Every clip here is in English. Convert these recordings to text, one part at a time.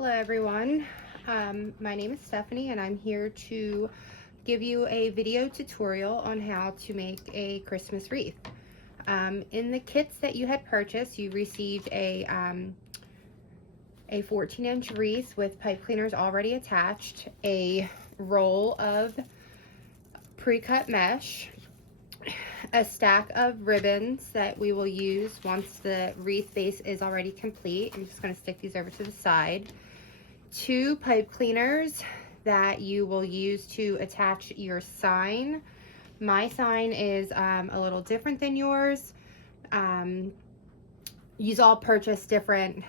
Hello everyone, my name is Stephanie and I'm here to give you a video tutorial on how to make a Christmas wreath. In the kits that you had purchased, you received a 14-inch wreath with pipe cleaners already attached, a roll of pre-cut mesh, a stack of ribbons that we will use once the wreath base is already complete. I'm just going to stick these over to the side. 2 pipe cleaners that you will use to attach your sign. My sign is a little different than yours. You all purchase different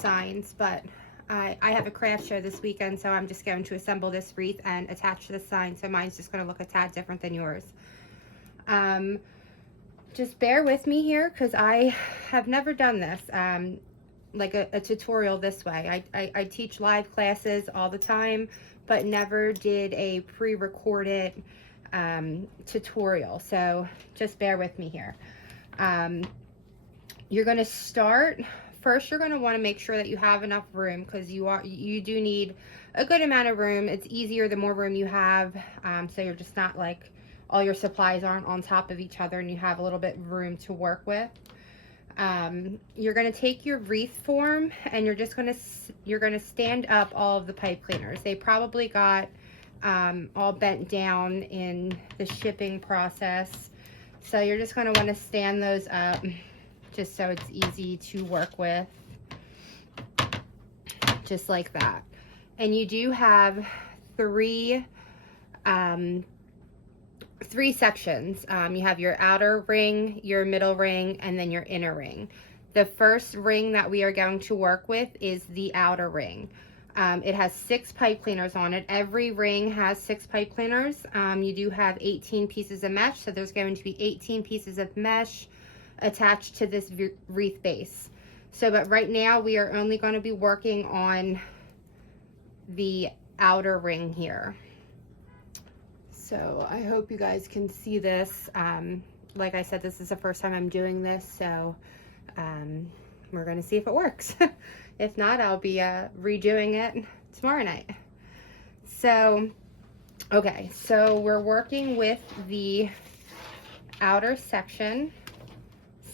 signs, but I have a craft show this weekend, so I'm just going to assemble this wreath and attach the sign, so mine's just going to look a tad different than yours. Just bear with me here because I have never done this, like a tutorial this way. I teach live classes all the time, but never did a pre-recorded tutorial, so just bear with me here. You're going to start, first you're going to want to make sure that you have enough room, because you do need a good amount of room. It's easier the more room you have, so you're just not like all your supplies aren't on top of each other and you have a little bit of room to work with. You're going to take your wreath form and you're going to stand up all of the pipe cleaners. They probably got all bent down in the shipping process, so you're just going to want to stand those up just so it's easy to work with, just like that. And you do have three sections. You have your outer ring, your middle ring, and then your inner ring. The first ring that we are going to work with is the outer ring. It has 6 pipe cleaners on it. Every ring has 6 pipe cleaners. You do have 18 pieces of mesh, so there's going to be 18 pieces of mesh attached to this wreath base. But right now we are only going to be working on the outer ring here. So I hope you guys can see this. Like I said, this is the first time I'm doing this, so we're going to see if it works. If not, I'll be redoing it tomorrow night. So, okay, so we're working with the outer section,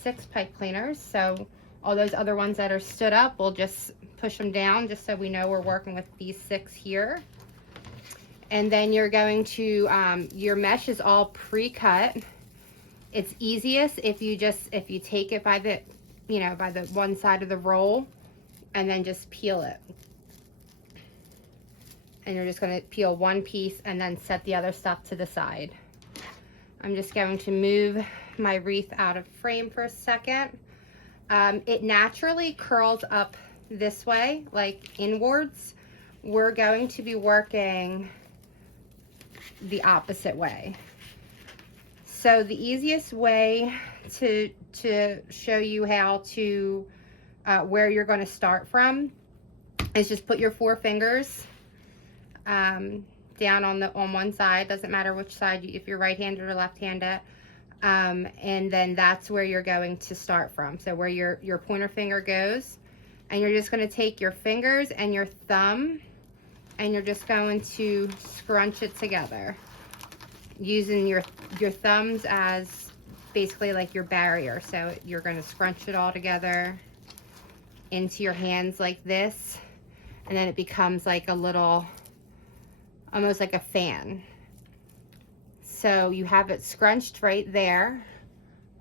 6 pipe cleaners. So all those other ones that are stood up, we'll just push them down just so we know we're working with these 6 here. And then you're going to, your mesh is all pre-cut. It's easiest if you take it by the, by the one side of the roll and then just peel it. And you're just going to peel one piece and then set the other stuff to the side. I'm just going to move my wreath out of frame for a second. It naturally curls up this way, like inwards. We're going to be working the opposite way. So the easiest way to show you how to where you're going to start from is just put your 4 fingers down on one side. Doesn't matter which side, if you're right-handed or left-handed, and then that's where you're going to start from. So where your pointer finger goes, and you're just going to take your fingers and your thumb and you're just going to scrunch it together using your thumbs as basically like your barrier. So you're going to scrunch it all together into your hands like this, and then it becomes like a little, almost like a fan. So you have it scrunched right there.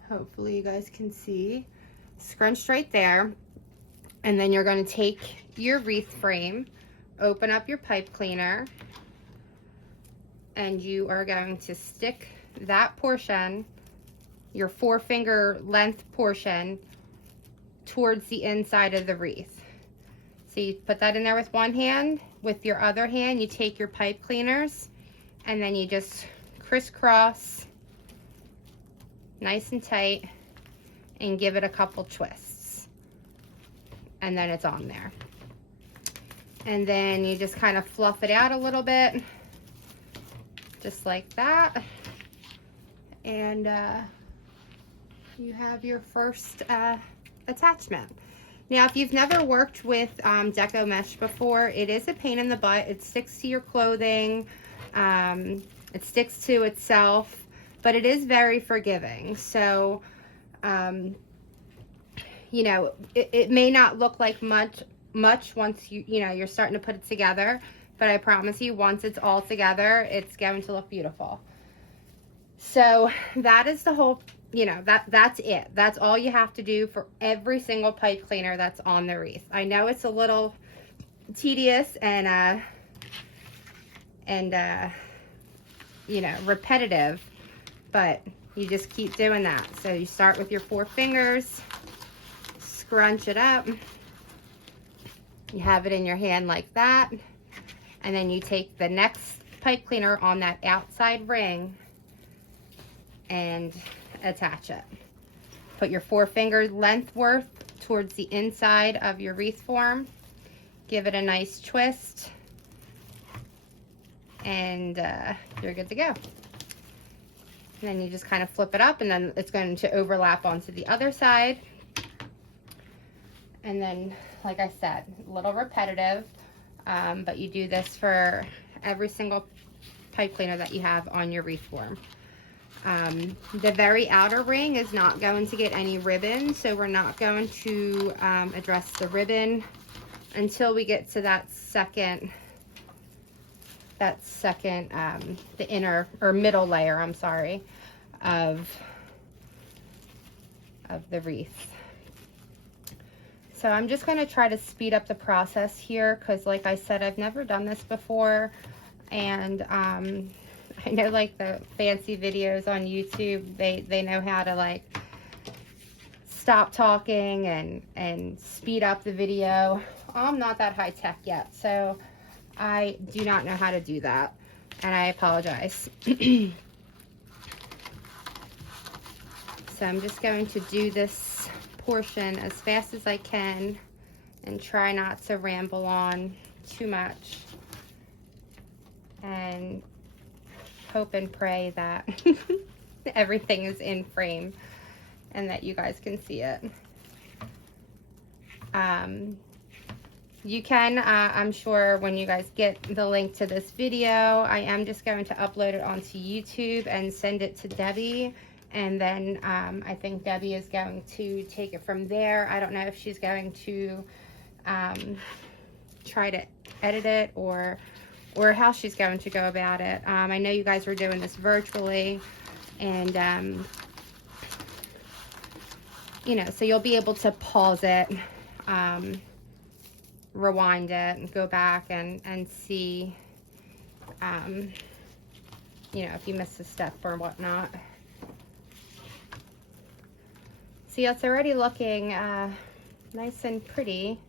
Hopefully you guys can see. Scrunched right there. And then you're going to take your wreath frame, open up your pipe cleaner, and you are going to stick that portion, your 4-finger length portion, towards the inside of the wreath. So you put that in there with one hand. With your other hand, you take your pipe cleaners and then you just crisscross nice and tight and give it a couple twists. And then it's on there. And then you just kind of fluff it out a little bit, just like that. And you have your first attachment. Now, if you've never worked with deco mesh before, it is a pain in the butt. It sticks to your clothing. It sticks to itself, but it is very forgiving. So, you know, it may not look like much once you're starting to put it together, but I promise you, once it's all together, it's going to look beautiful. So that is the whole, that's it. That's all you have to do for every single pipe cleaner that's on the wreath. I know it's a little tedious and repetitive, but you just keep doing that. So you start with your 4 fingers, scrunch it up. You have it in your hand like that. And then you take the next pipe cleaner on that outside ring and attach it. Put your 4 finger length worth towards the inside of your wreath form. Give it a nice twist. And you're good to go. And then you just kind of flip it up, and then it's going to overlap onto the other side. And then, like I said, a little repetitive, but you do this for every single pipe cleaner that you have on your wreath form. The very outer ring is not going to get any ribbon, so we're not going to address the ribbon until we get to that second, the inner or middle layer, I'm sorry, of the wreath. So I'm just going to try to speed up the process here because, like I said, I've never done this before, and I know, like, the fancy videos on YouTube, they know how to, like, stop talking and speed up the video. I'm not that high tech yet, so I do not know how to do that, and I apologize. So I'm just going to do this portion as fast as I can and try not to ramble on too much, and hope and pray that everything is in frame and that you guys can see it. You can, I'm sure when you guys get the link to this video, I am just going to upload it onto YouTube and send it to Debbie. And then I think Debbie is going to take it from there. I don't know if she's going to try to edit it or how she's going to go about it. I know you guys are doing this virtually, and so you'll be able to pause it, rewind it, and go back and see, if you missed a step or whatnot. See, it's already looking nice and pretty.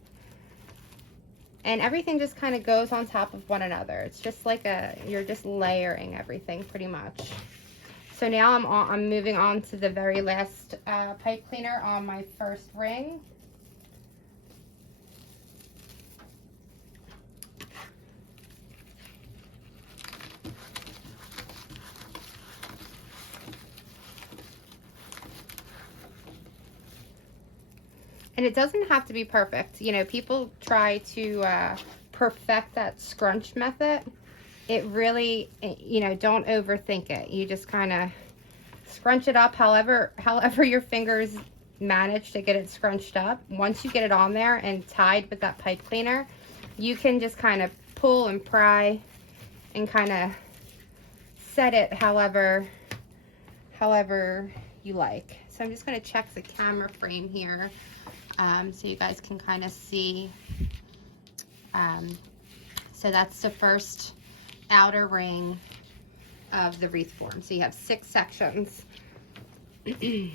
And everything just kind of goes on top of one another. It's just like you're just layering everything pretty much. So now I'm moving on to the very last pipe cleaner on my first ring. And it doesn't have to be perfect. People try to perfect that scrunch method. It really, don't overthink it. You just kind of scrunch it up however your fingers manage to get it scrunched up. Once you get it on there and tied with that pipe cleaner, you can just kind of pull and pry and kind of set it however you like. So I'm just going to check the camera frame here. So you guys can kind of see. So that's the first outer ring of the wreath form. So you have 6 sections. And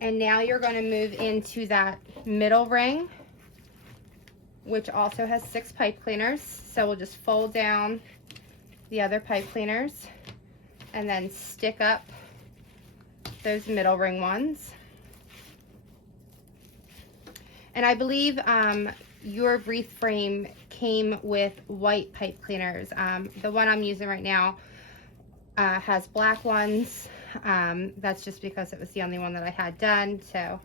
now you're going to move into that middle ring, which also has 6 pipe cleaners. So we'll just fold down the other pipe cleaners and then stick up those middle ring ones. And I believe your wreath frame came with white pipe cleaners. The one I'm using right now has black ones. That's just because it was the only one that I had done. So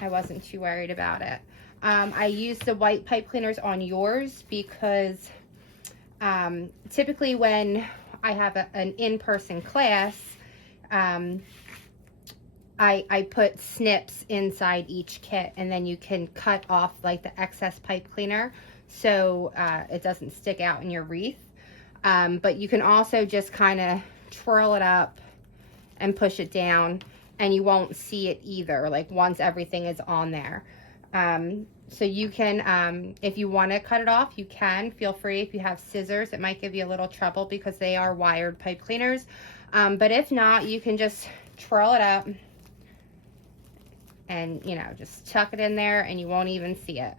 I wasn't too worried about it. I used the white pipe cleaners on yours because typically when I have an in-person class, I put snips inside each kit, and then you can cut off like the excess pipe cleaner so it doesn't stick out in your wreath. But you can also just kind of twirl it up and push it down, and you won't see it either, like once everything is on there. So you can, if you want to cut it off, you can. Feel free. If you have scissors, it might give you a little trouble because they are wired pipe cleaners. But if not, you can just twirl it up and, you know, just tuck it in there and you won't even see it.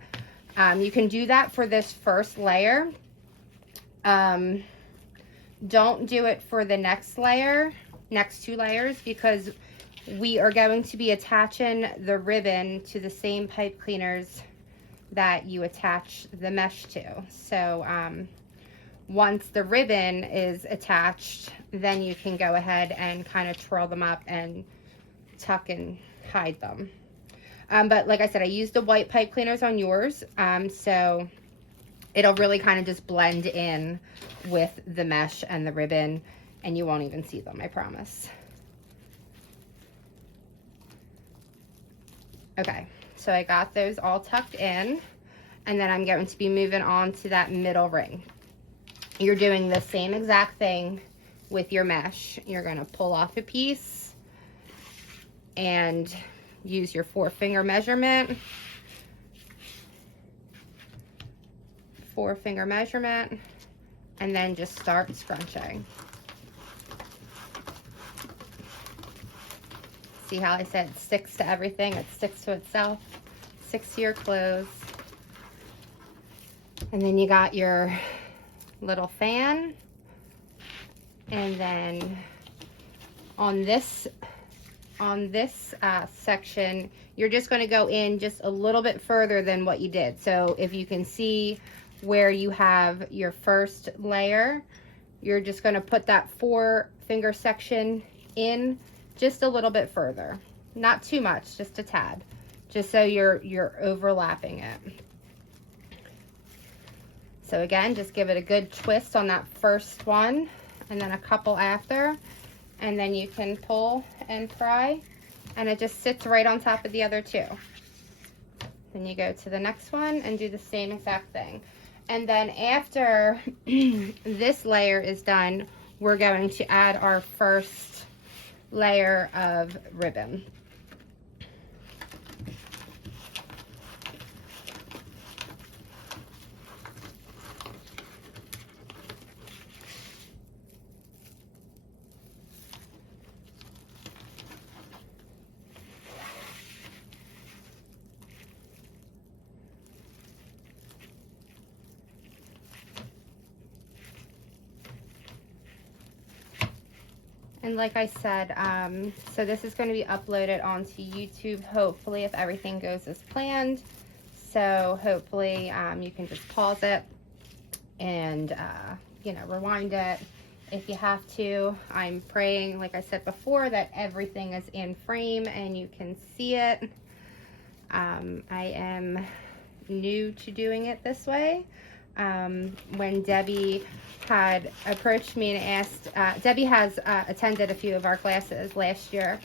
You can do that for this first layer. Don't do it for the next layer, next 2 layers, because we are going to be attaching the ribbon to the same pipe cleaners that you attach the mesh to. So once the ribbon is attached, then you can go ahead and kind of twirl them up and tuck and hide them. But like I said, I used the white pipe cleaners on yours, so it'll really kind of just blend in with the mesh and the ribbon, and you won't even see them, I promise. Okay, so I got those all tucked in, and then I'm going to be moving on to that middle ring. You're doing the same exact thing with your mesh. You're going to pull off a piece and use your 4-finger measurement. 4-finger measurement, and then just start scrunching. See how I said it sticks to everything? It sticks to itself, sticks to your clothes. And then you got your little fan. And then on this section, you're just going to go in just a little bit further than what you did. So if you can see where you have your first layer, you're just going to put that 4-finger section in just a little bit further, not too much, just a tad, just so you're overlapping it. So again, just give it a good twist on that first one, and then a couple after, and then you can pull and pry, and it just sits right on top of the other 2. Then you go to the next one and do the same exact thing. And then after this layer is done, we're going to add our first layer of ribbon. And like I said, so this is going to be uploaded onto YouTube, hopefully, if everything goes as planned. So hopefully you can just pause it and, you know, rewind it if you have to. I'm praying, like I said before, that everything is in frame and you can see it. I am new to doing it this way. When Debbie had approached me and asked, Debbie has attended a few of our classes last year,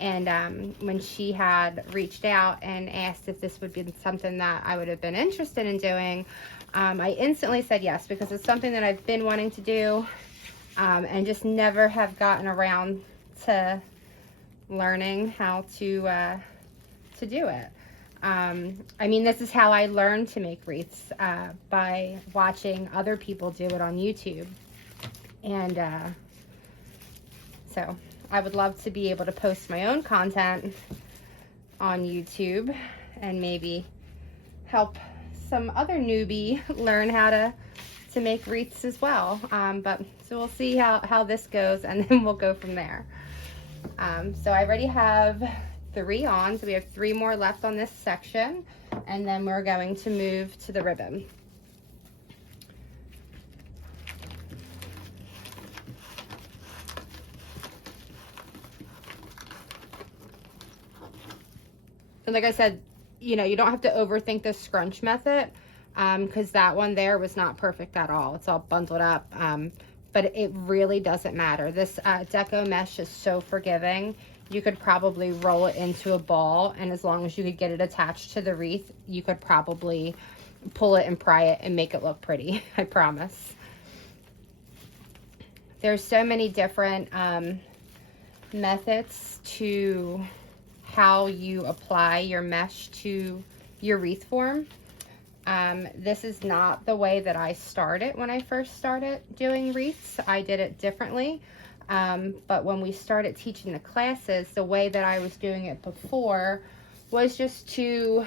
and when she had reached out and asked if this would be something that I would have been interested in doing, I instantly said yes, because it's something that I've been wanting to do, and just never have gotten around to learning how to do it. I mean, this is how I learned to make wreaths, by watching other people do it on YouTube. And so I would love to be able to post my own content on YouTube and maybe help some other newbie learn how to make wreaths as well. But so we'll see how this goes, and then we'll go from there. So I already have 3 on, so we have 3 more left on this section, and then we're going to move to the ribbon. And like I said, you know, you don't have to overthink the scrunch method, because that one there was not perfect at all. It's all bundled up, but it really doesn't matter. This deco mesh is so forgiving. You could probably roll it into a ball, and as long as you could get it attached to the wreath, you could probably pull it and pry it and make it look pretty. I promise. There's so many different methods to how you apply your mesh to your wreath form. This is not the way that I started when I first started doing wreaths. I did it differently. But when we started teaching the classes, the way that I was doing it before was just too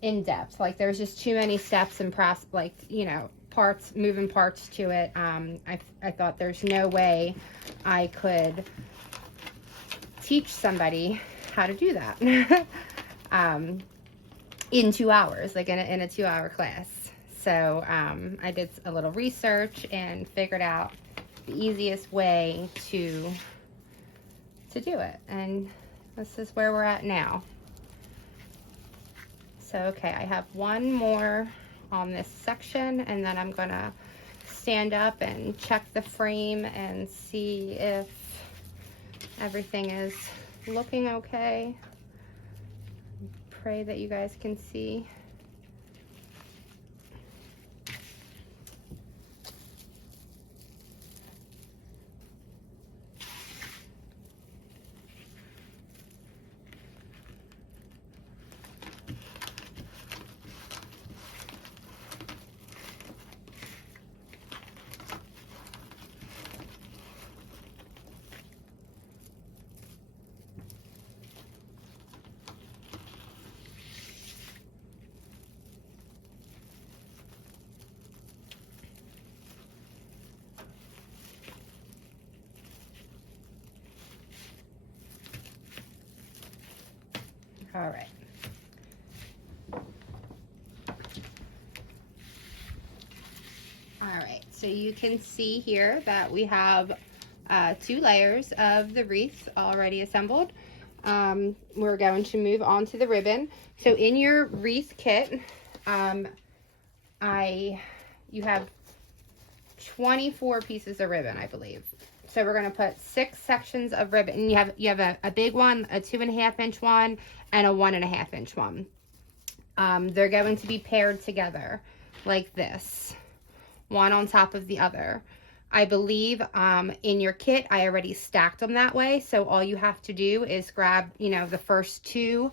in-depth. Like, there's just too many steps and like, you know, moving parts to it. I thought there's no way I could teach somebody how to do that in 2 hours, like in a 2-hour class. So I did a little research and figured out the easiest way to do it, and this is where we're at now. So okay, I have one more on this section, and then I'm gonna stand up and check the frame and see if everything is looking okay. Pray that you guys can see. All right. All right, so you can see here that we have 2 layers of the wreath already assembled. We're going to move on to the ribbon. So in your wreath kit, you have 24 pieces of ribbon, I believe. So we're going to put 6 sections of ribbon. You have a big one, a 2.5 inch one, and a 1.5 inch one. They're going to be paired together like this, one on top of the other. I believe in your kit, I already stacked them that way. So all you have to do is grab, you know, the first 2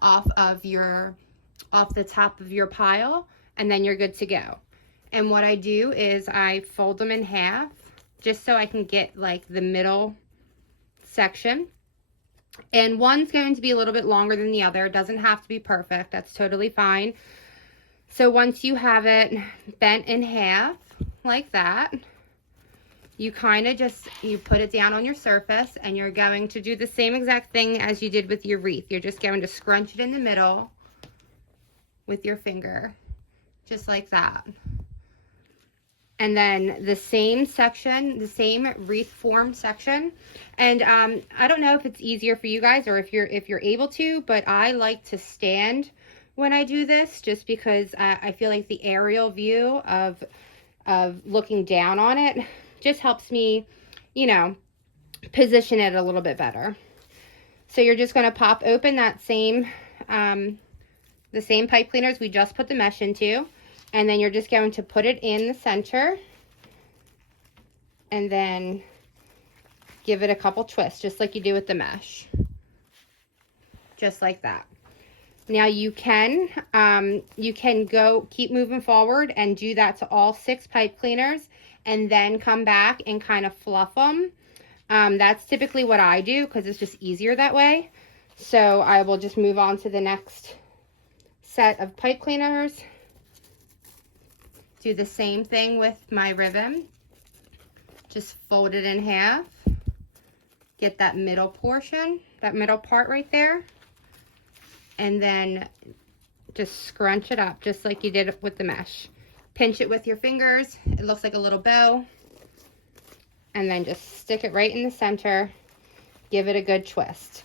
off the top of your pile, and then you're good to go. And what I do is I fold them in half, just so I can get like the middle section. And one's going to be a little bit longer than the other. It doesn't have to be perfect. That's totally fine. So once you have it bent in half like that, you kind of you put it down on your surface, and you're going to do the same exact thing as you did with your wreath. You're just going to scrunch it in the middle with your finger, just like that. And then the same section, the same wreath form section. And I don't know if it's easier for you guys or if you're able to, but I like to stand when I do this, just because I feel like the aerial view of looking down on it just helps me, you know, position it a little bit better. So you're just going to pop open that same, the same pipe cleaners we just put the mesh into. And then you're just going to put it in the center and then give it a couple twists, just like you do with the mesh. Just like that. Now you can keep moving forward and do that to all 6 pipe cleaners, and then come back and kind of fluff them. That's typically what I do because it's just easier that way. So I will just move on to the next set of pipe cleaners. Do the same thing with my ribbon. Just fold it in half. Get that middle portion, that middle part right there. And then just scrunch it up just like you did with the mesh. Pinch it with your fingers. It looks like a little bow. And then just stick it right in the center. Give it a good twist.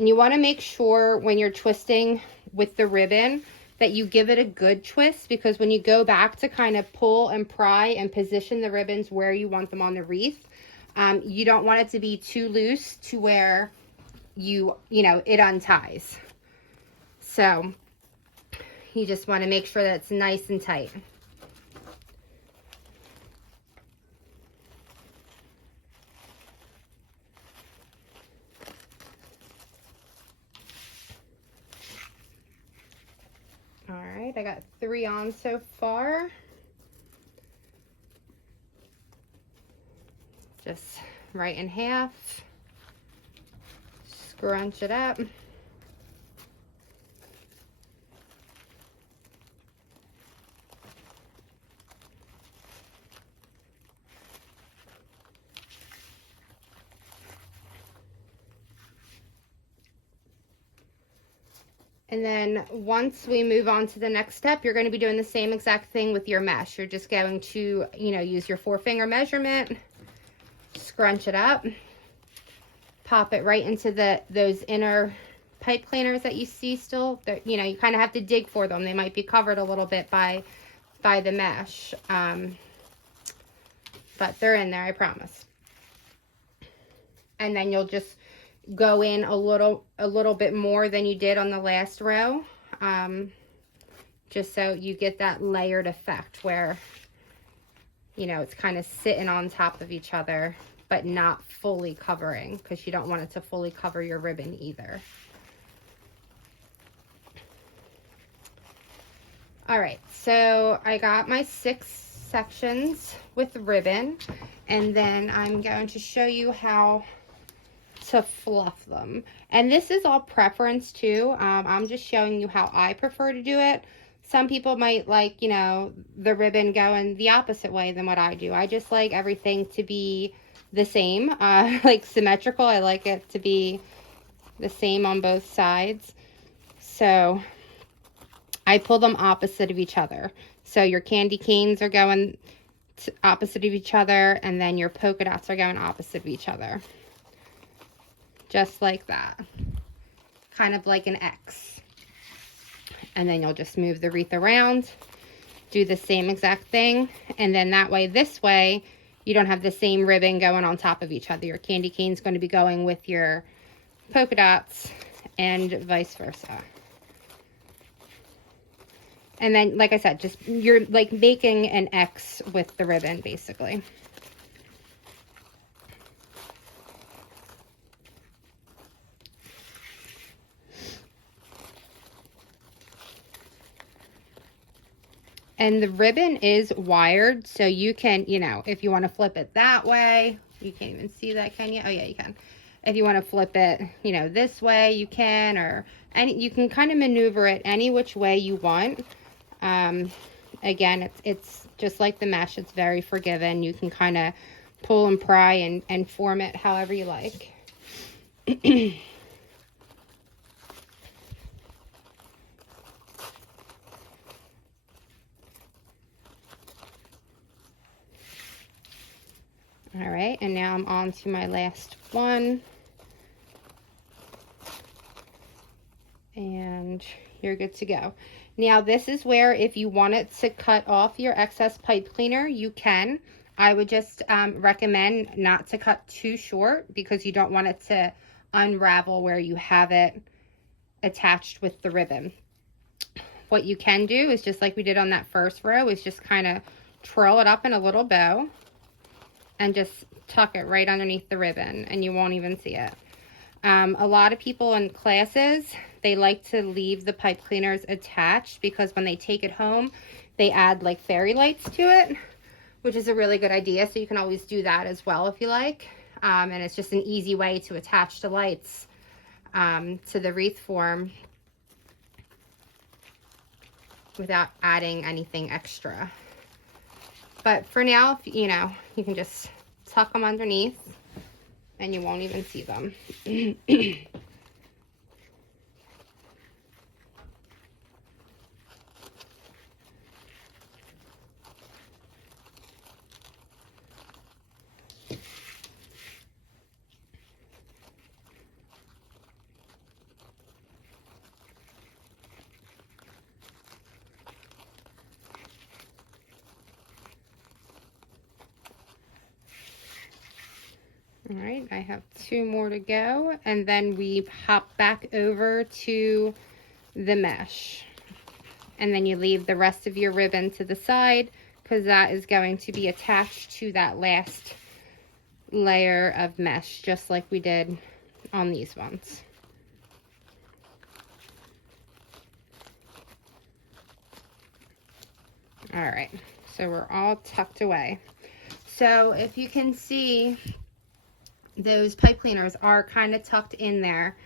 And you want to make sure when you're twisting with the ribbon that you give it a good twist, because when you go back to kind of pull and pry and position the ribbons where you want them on the wreath, you don't want it to be too loose to where you know, it unties. So you just want to make sure that it's nice and tight. All right, I got 3 on so far. Just right in half, scrunch it up. And then once we move on to the next step, you're going to be doing the same exact thing with your mesh. You're just going to, you know, use your 4-finger measurement, scrunch it up, pop it right into those inner pipe cleaners that you see still. You know, you kind of have to dig for them. They might be covered a little bit by the mesh, but they're in there, I promise. And then you'll just go in a little bit more than you did on the last row, just so you get that layered effect where, you know, it's kind of sitting on top of each other but not fully covering, because you don't want it to fully cover your ribbon either. All right, so I got my 6 sections with ribbon, and then I'm going to show you how to fluff them. And this is all preference too. I'm just showing you how I prefer to do it. Some people might like, you know, the ribbon going the opposite way than what I do. I just like everything to be the same, like symmetrical. I like it to be the same on both sides. So I pull them opposite of each other. So your candy canes are going opposite of each other, and then your polka dots are going opposite of each other. Just like that. Kind of like an X. And then you'll just move the wreath around, do the same exact thing, and then that way, this way, you don't have the same ribbon going on top of each other. Your candy cane is going to be going with your polka dots and vice versa. And then, like I said, just you're like making an X with the ribbon, basically. And the ribbon is wired, so you can, you know, if you want to flip it that way, you can't even see that, can you? Oh yeah, you can. If you want to flip it, you know, this way, you can, or you can kind of maneuver it any which way you want. Again, it's just like the mesh. It's very forgiving. You can kind of pull and pry and form it however you like. All right, and now I'm on to my last one. And you're good to go. Now, this is where if you wanted to cut off your excess pipe cleaner, you can. I would just recommend not to cut too short, because you don't want it to unravel where you have it attached with the ribbon. What you can do is, just like we did on that first row, is just kind of twirl it up in a little bow and just tuck it right underneath the ribbon, and you won't even see it. A lot of people in classes, they like to leave the pipe cleaners attached, because when they take it home, they add like fairy lights to it, which is a really good idea. So you can always do that as well if you like. And it's just an easy way to attach the lights to the wreath form without adding anything extra. But for now, you know, you can just tuck them underneath and you won't even see them. All right, I have 2 more to go, and then we hop back over to the mesh. And then you leave the rest of your ribbon to the side because that is going to be attached to that last layer of mesh, just like we did on these ones. All right, so we're all tucked away. So if you can see, those pipe cleaners are kind of tucked in there,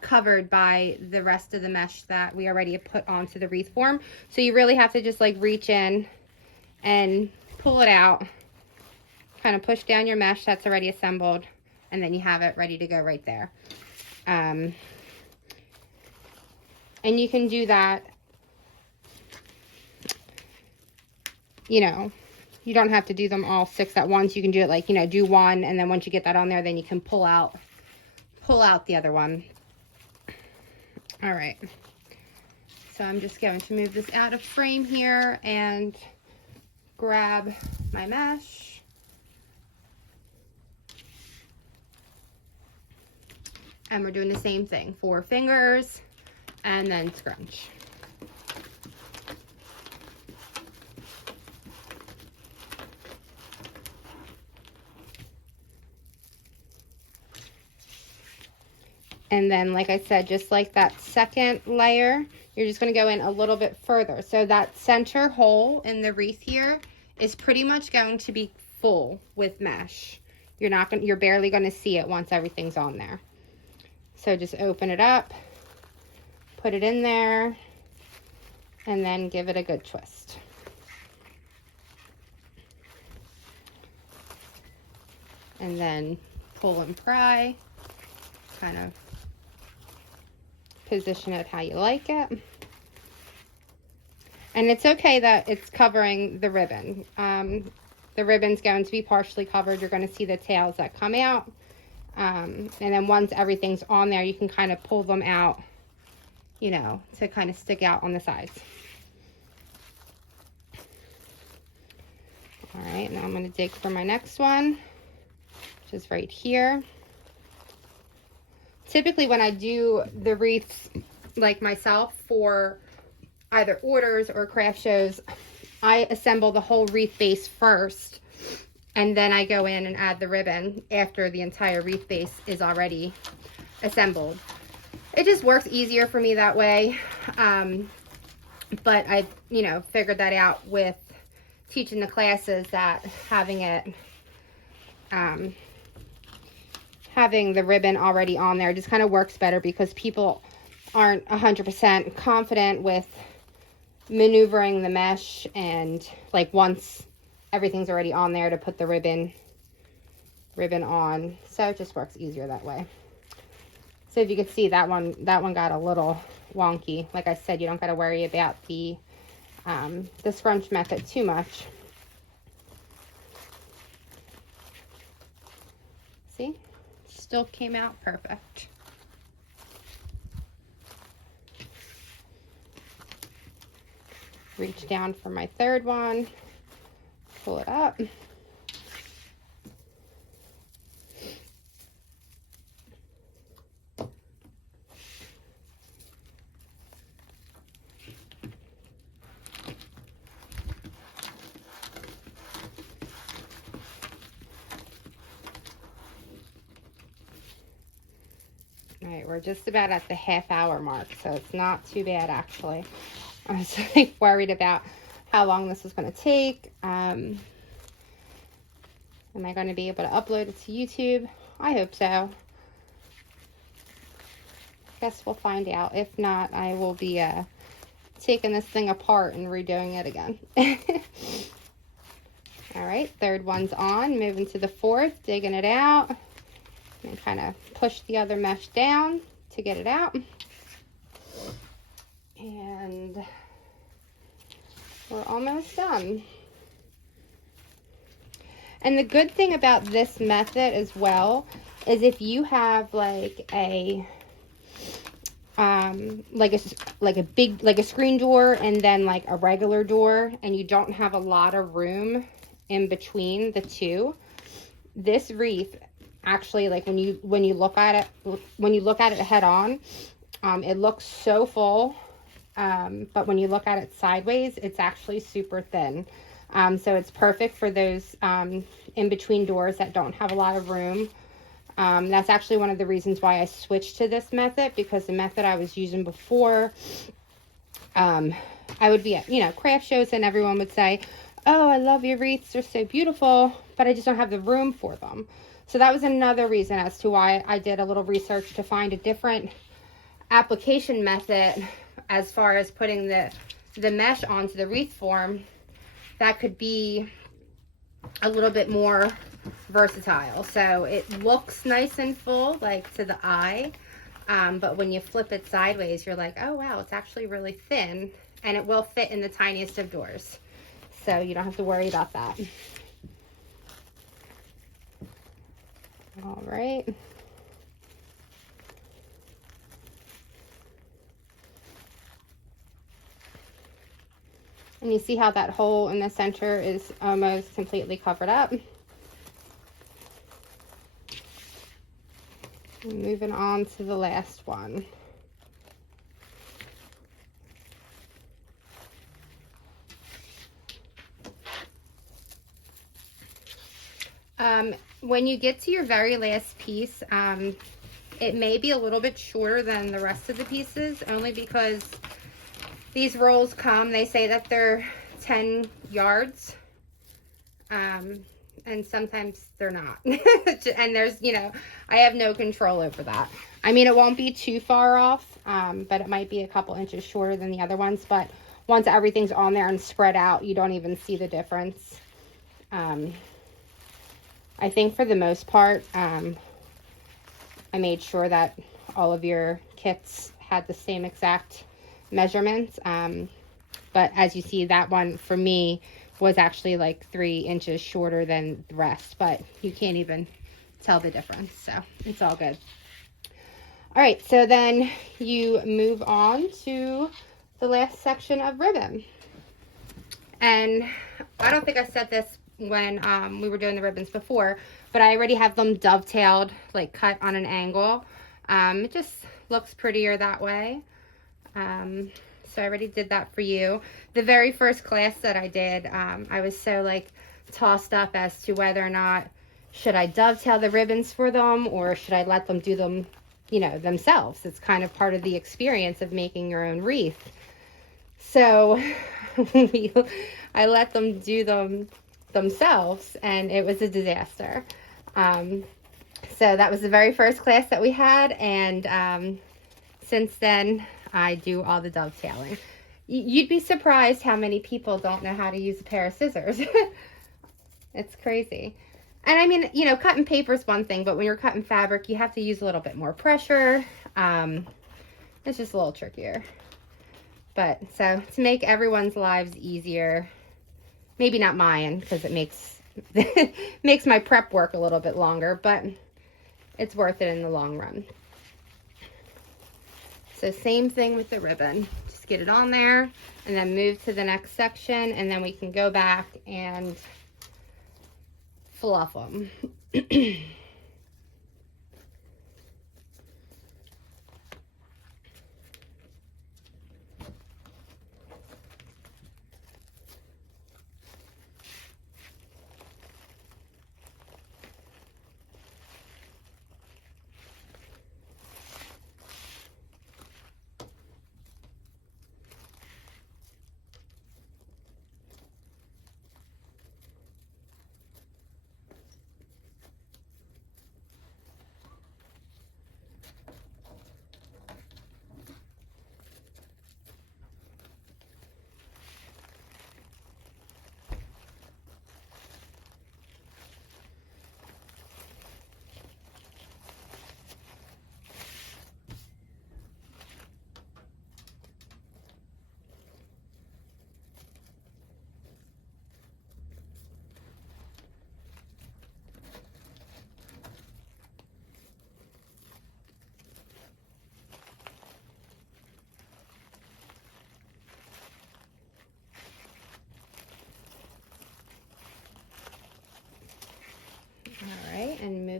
covered by the rest of the mesh that we already put onto the wreath form. So you really have to just like reach in and pull it out, kind of push down your mesh that's already assembled, and then you have it ready to go right there. And you can do that, you know, you don't have to do them all 6 at once. You can do it like, you know, do one, and then once you get that on there, then you can pull out the other one. All right. So I'm just going to move this out of frame here and grab my mesh. And we're doing the same thing, 4 fingers and then scrunch. And then, like I said, just like that second layer, you're just going to go in a little bit further. So that center hole in the wreath here is pretty much going to be full with mesh. You're barely going to see it once everything's on there. So just open it up, put it in there, and then give it a good twist. And then pull and pry, kind of position it how you like it. And it's okay that it's covering the ribbon. The ribbon's going to be partially covered. You're going to see the tails that come out. And then once everything's on there, you can kind of pull them out, you know, to kind of stick out on the sides. All right, now I'm going to dig for my next one, which is right here. Typically when I do the wreaths like myself for either orders or craft shows, I assemble the whole wreath base first, and then I go in and add the ribbon after the entire wreath base is already assembled. It just works easier for me that way. But I, you know, figured that out with teaching the classes, that having it, having the ribbon already on there just kind of works better, because people aren't 100% confident with maneuvering the mesh, and like once everything's already on there, to put the ribbon on. So it just works easier that way. So if you can see, that one got a little wonky. Like I said, you don't got to worry about the scrunch method too much. See? Still came out perfect. Reach down for my third one, pull it up. All right, we're just about at the half-hour mark, so it's not too bad actually. I was like worried about how long this was going to take. Am I going to be able to upload it to YouTube? I hope so. Guess we'll find out. If not, I will be taking this thing apart and redoing it again. All right, third one's on. Moving to the fourth, digging it out. And kind of push the other mesh down to get it out. And we're almost done. And the good thing about this method as well is if you have like a screen door and then like a regular door, and you don't have a lot of room in between the two, this wreath actually, like when you look at it head on, it looks so full, but when you look at it sideways, it's actually super thin. So it's perfect for those in between doors that don't have a lot of room. That's actually one of the reasons why I switched to this method, because the method I was using before, I would be at, craft shows, and everyone would say, oh, I love your wreaths, they're so beautiful, but I just don't have the room for them. So that was another reason as to why I did a little research to find a different application method as far as putting the mesh onto the wreath form that could be a little bit more versatile. So it looks nice and full, like to the eye, but when you flip it sideways, you're like, oh wow, it's actually really thin, and it will fit in the tiniest of doors. So you don't have to worry about that. All right. And you see how that hole in the center is almost completely covered up. And moving on to the last one. When you get to your very last piece, it may be a little bit shorter than the rest of the pieces, only because these rolls they say that they're 10 yards, and sometimes they're not. And there's, I have no control over that. I mean, it won't be too far off, but it might be a couple inches shorter than the other ones, but once everything's on there and spread out, you don't even see the difference. I think for the most part, I made sure that all of your kits had the same exact measurements. But as you see, that one for me was actually like 3 inches shorter than the rest, but you can't even tell the difference. So it's all good. All right, so then you move on to the last section of ribbon. And I don't think I said this when we were doing the ribbons before, but I already have them dovetailed, like cut on an angle. It just looks prettier that way. So I already did that for you. The very first class that I did, I was so like tossed up as to whether or not should I dovetail the ribbons for them, or should I let them do them, themselves. It's kind of part of the experience of making your own wreath. So I let them do them themselves, and it was a disaster. So that was the very first class that we had, and since then I do all the dovetailing. You'd be surprised how many people don't know how to use a pair of scissors. It's crazy. And I mean, cutting paper is one thing, but when you're cutting fabric, you have to use a little bit more pressure. It's just a little trickier. But so to make everyone's lives easier, maybe not mine, because it makes my prep work a little bit longer, but it's worth it in the long run. So same thing with the ribbon. Just get it on there and then move to the next section, and then we can go back and fluff them.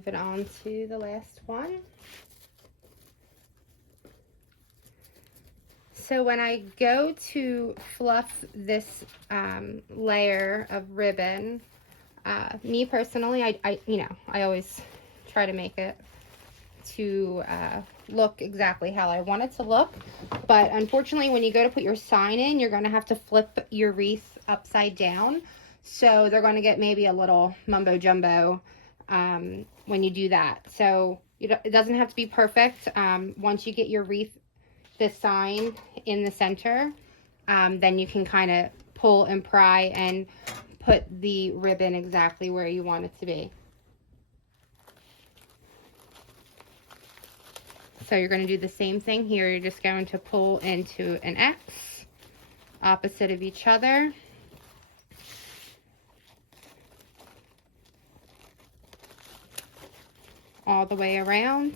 moving on to the last one. So when I go to fluff this layer of ribbon, me personally, I always try to make it to look exactly how I want it to look. But unfortunately, when you go to put your sign in, you're going to have to flip your wreath upside down. So they're going to get maybe a little mumbo jumbo when you do that. So it doesn't have to be perfect. Once you get your wreath, this sign in the center, then you can kind of pull and pry and put the ribbon exactly where you want it to be. So you're going to do the same thing here. You're just going to pull into an X opposite of each other. All the way around.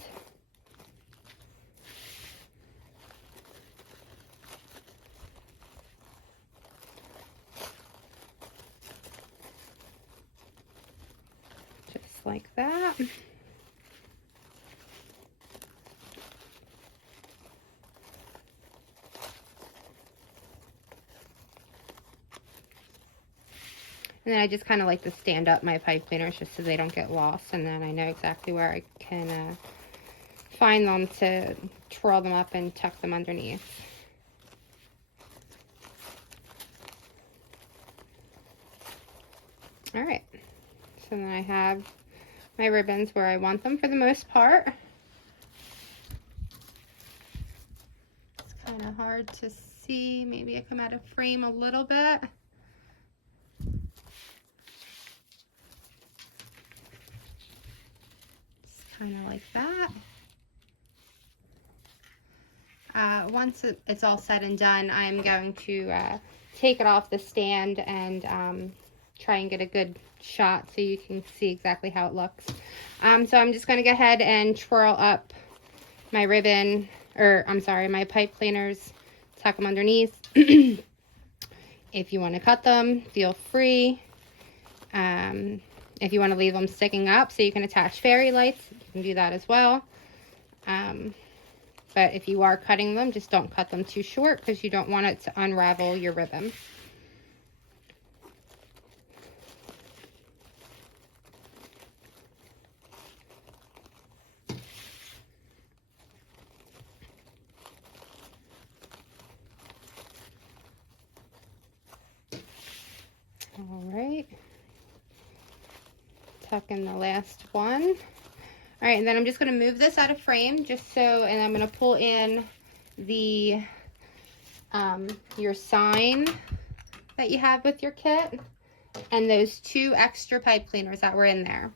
Just like that. And then I just kind of like to stand up my pipe cleaners just so they don't get lost. And then I know exactly where I can find them to twirl them up and tuck them underneath. All right. So then I have my ribbons where I want them for the most part. It's kind of hard to see. Maybe I come out of frame a little bit. Kind of like that. Once it's all said and done, I'm going to take it off the stand and try and get a good shot so you can see exactly how it looks. So I'm just going to go ahead and twirl up my ribbon, or I'm sorry, my pipe cleaners, tuck them underneath. If you want to cut them, feel free. If you want to leave them sticking up so you can attach fairy lights, you can do that as well. But if you are cutting them, just don't cut them too short because you don't want it to unravel your ribbon. All right. Tuck in the last one. All right, and then I'm just going to move this out of frame just so, and I'm going to pull in the your sign that you have with your kit and those 2 extra pipe cleaners that were in there.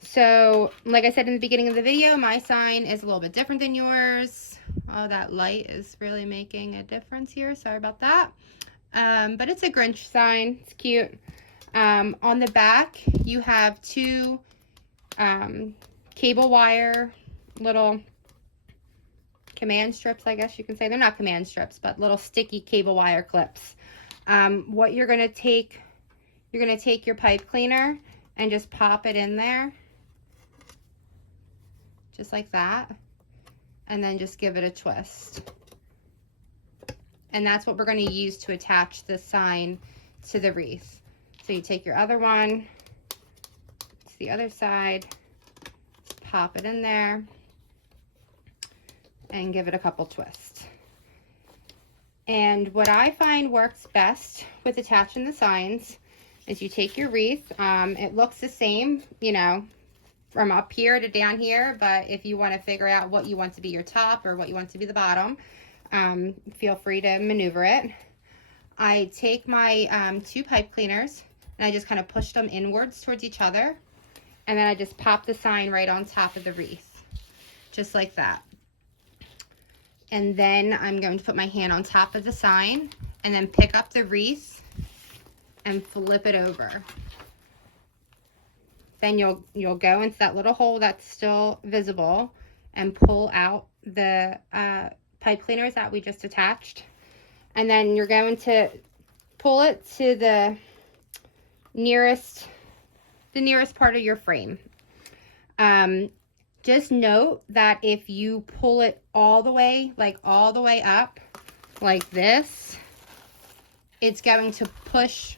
So like I said in the beginning of the video, my sign is a little bit different than yours. Oh, that light is really making a difference here. Sorry about that. But it's a Grinch sign. It's cute. On the back, you have 2 cable wire little command strips, I guess you can say. They're not command strips, but little sticky cable wire clips. What you're going to take your pipe cleaner and just pop it in there. Just like that. And then just give it a twist. And that's what we're going to use to attach the sign to the wreath. So you take your other one to the other side, pop it in there, and give it a couple twists. And what I find works best with attaching the signs is you take your wreath. It looks the same, you know, from up here to down here, but if you want to figure out what you want to be your top or what you want to be the bottom, feel free to maneuver it. I take my 2 pipe cleaners and I just kind of push them inwards towards each other, and then I just pop the sign right on top of the wreath, just like that. And then I'm going to put my hand on top of the sign and then pick up the wreath and flip it over. Then you'll go into that little hole that's still visible and pull out the pipe cleaners that we just attached. And then you're going to pull it to the nearest part of your frame. Just note that if you pull it all the way, like all the way up, like this, it's going to push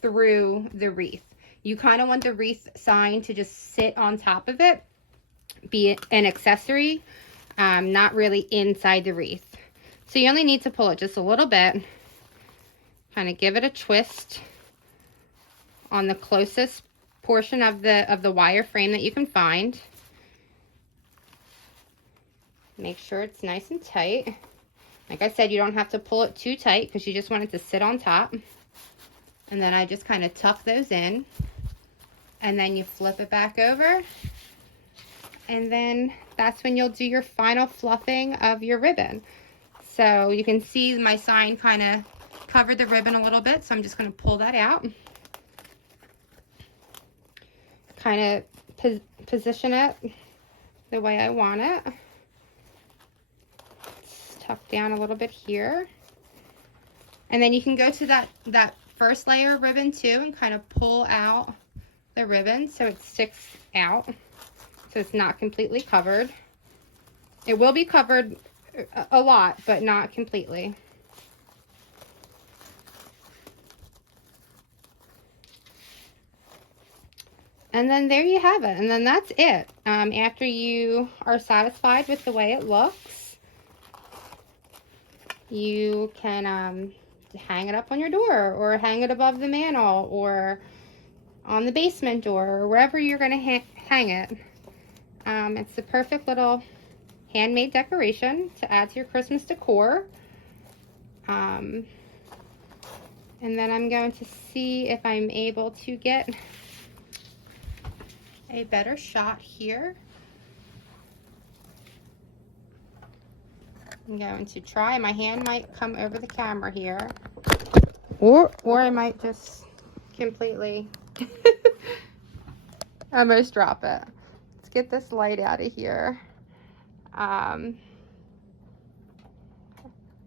through the wreath. You kind of want the wreath sign to just sit on top of it, be an accessory, not really inside the wreath. So you only need to pull it just a little bit, kind of give it a twist on the closest portion of the wire frame that you can find. Make sure it's nice and tight. Like I said, you don't have to pull it too tight because you just want it to sit on top. And then I just kind of tuck those in. And then you flip it back over. And then that's when you'll do your final fluffing of your ribbon. So you can see my sign kind of covered the ribbon a little bit. So I'm just going to pull that out. Kind of position it the way I want it. Tuck down a little bit here. And then you can go to that first layer of ribbon too and kind of pull out the ribbon so it sticks out, so it's not completely covered. It will be covered a lot, but not completely. And then there you have it. And then that's it. After you are satisfied with the way it looks, you can hang it up on your door, or hang it above the mantle, or on the basement door, or wherever you're going to hang it. It's the perfect little handmade decoration to add to your Christmas decor. And then I'm going to see if I'm able to get a better shot here. I'm going to try. My hand might come over the camera here, or I might just completely almost drop it. Let's get this light out of here. I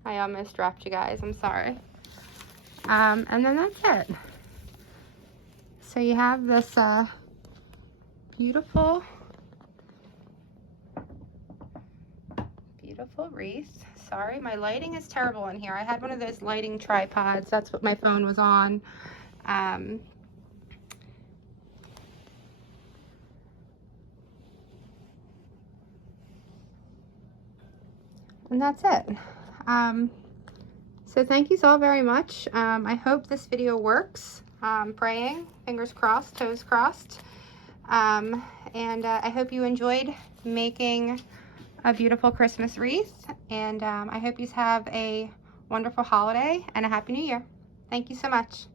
almost dropped you guys. I'm sorry. And then that's it. So you have this beautiful wreath. Sorry, my lighting is terrible in here. I had one of those lighting tripods. That's what my phone was on. And that's it. So thank you all very much. I hope this video works. Praying, fingers crossed, toes crossed. And I hope you enjoyed making a beautiful Christmas wreath, and I hope you have a wonderful holiday and a Happy New Year. Thank you so much.